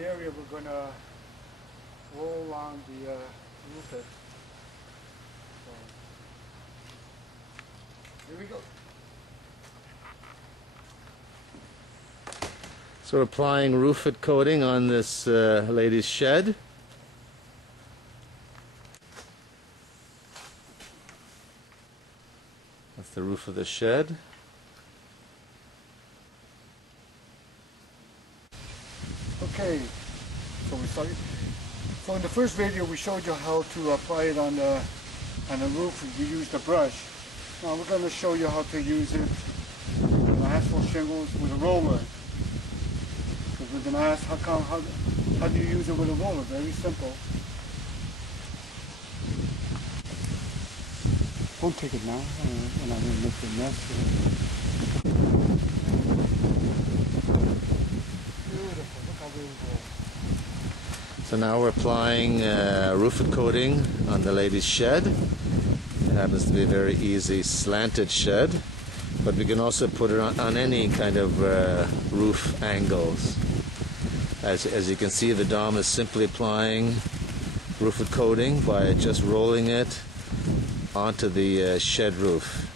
the area we're going to roll on the roof it. So, here we go. So we're applying roof-it coating on this lady's shed. That's the roof of the shed. Okay, so we started. So in the first video we showed you how to apply it on the roof. We used a brush. Now we're going to show you how to use it on the asphalt shingles with a roller. Because we're going to ask how do you use it with a roller? Very simple. Don't take it now, when I didn't make a mess. Beautiful, look how beautiful. So now we're applying roof-it coating on the lady's shed. It happens to be a very easy slanted shed, but we can also put it on any kind of roof angles. As you can see, the Dom is simply applying roof-it coating by just rolling it onto the shed roof.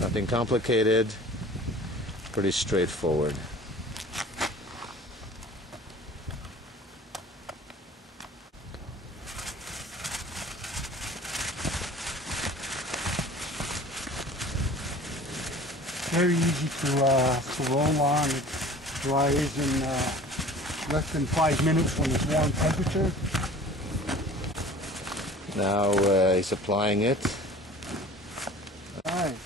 Nothing complicated, pretty straightforward. Very easy to roll on. It dries in less than 5 minutes when it's warm temperature. Now he's applying it. Alright.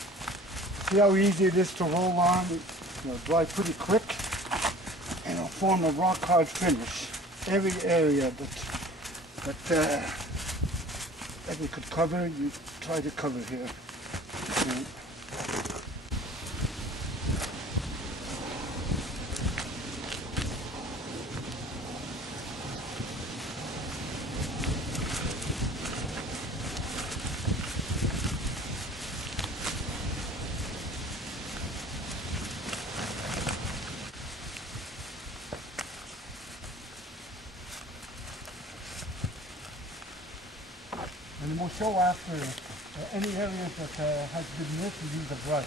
See how easy it is to roll on? It'll dry pretty quick and it'll form a rock hard finish. Every area that we could cover, you try to cover here. Okay. And we'll show after any areas that has been missed, we use a brush.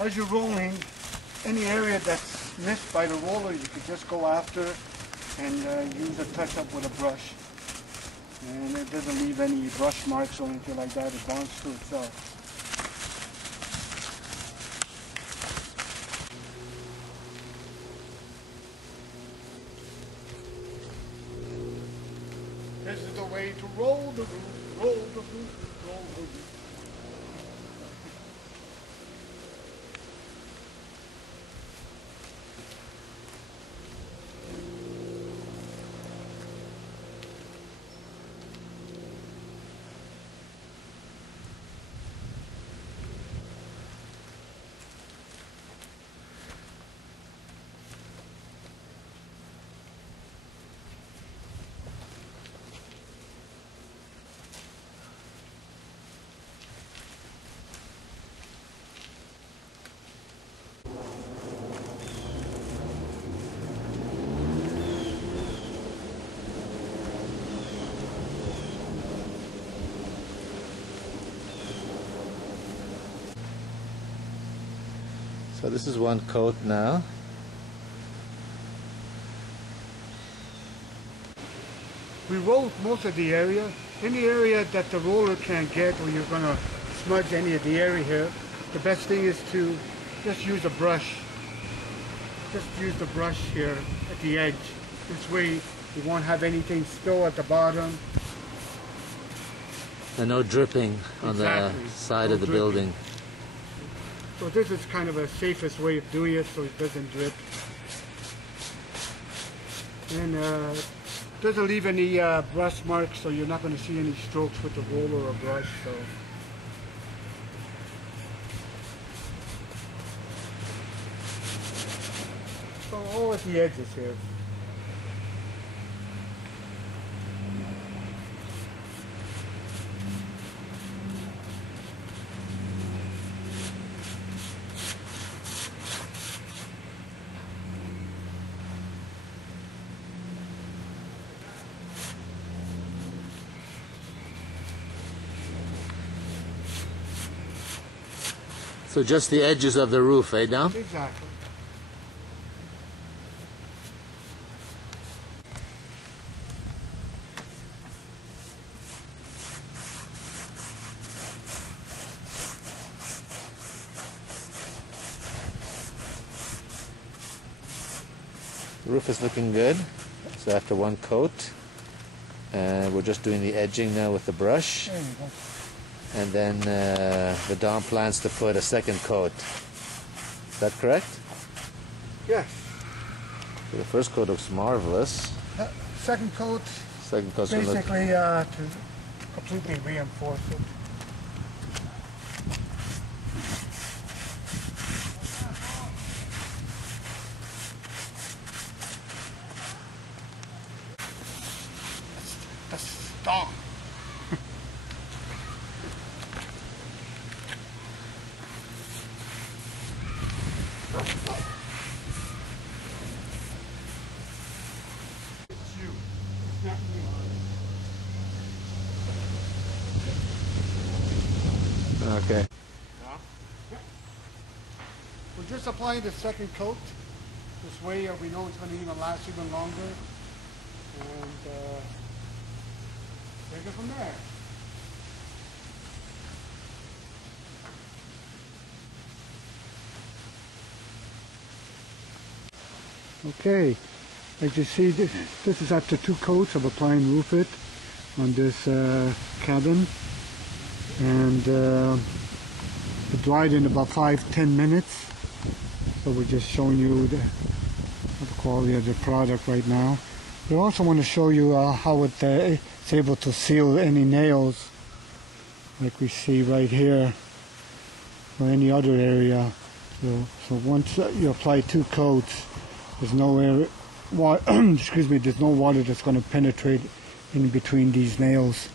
As you're rolling, any area that's missed by the roller, you could just go after and use a touch-up with a brush. And it doesn't leave any brush marks or anything like that. It bonds to itself. This is the way to roll the roof, roll the roof, roll the roof. So this is one coat now. We rolled most of the area. Any area that the roller can't get, or you're going to smudge any of the area here, the best thing is to just use a brush. Just use the brush here at the edge. This way you won't have anything spill at the bottom. And no dripping on the side of the building. So this is kind of a safest way of doing it so it doesn't drip. And doesn't leave any brush marks, so you're not going to see any strokes with the roller or brush. So all at the edges here. So just the edges of the roof, eh, now? Exactly. The roof is looking good. So after one coat, we're just doing the edging now with the brush. There you go. And then the Don plans to put a second coat. Is that correct? Yes. So the first coat looks marvelous. Second coat, Second coat's gonna look. basically to completely reinforce it. That's stop. Okay. We're just applying the second coat. This way we know it's going to even last even longer. And take it from there. Okay, as you see, this is after 2 coats of applying roof it on this cabin. And it dried in about 5-10 minutes. So we're just showing you the quality of the product right now. We also want to show you how it's able to seal any nails, like we see right here, or any other area. So once you apply 2 coats, there's no air, excuse me, there's no water that's going to penetrate in between these nails.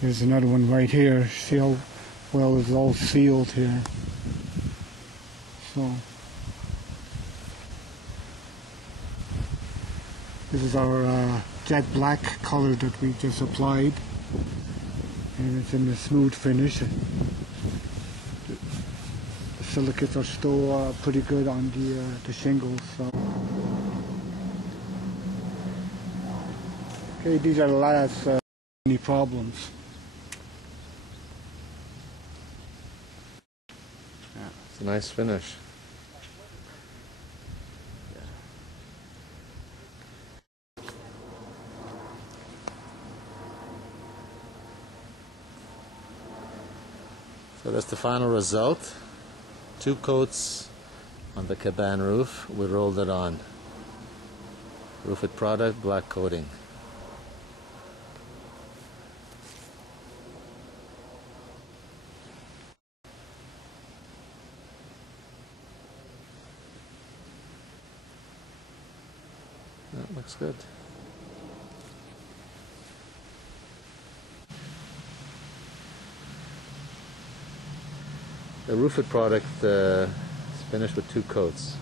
There's another one right here. See how well it's all sealed here. So this is our jet black color that we just applied, and it's in the smooth finish. The silicates are still pretty good on the shingles. So. Okay, these are the last any problems. It's a nice finish. So that's the final result. 2 coats on the cabana roof. We rolled it on. Roofit product, black coating. That looks good. The roofit product is finished with 2 coats.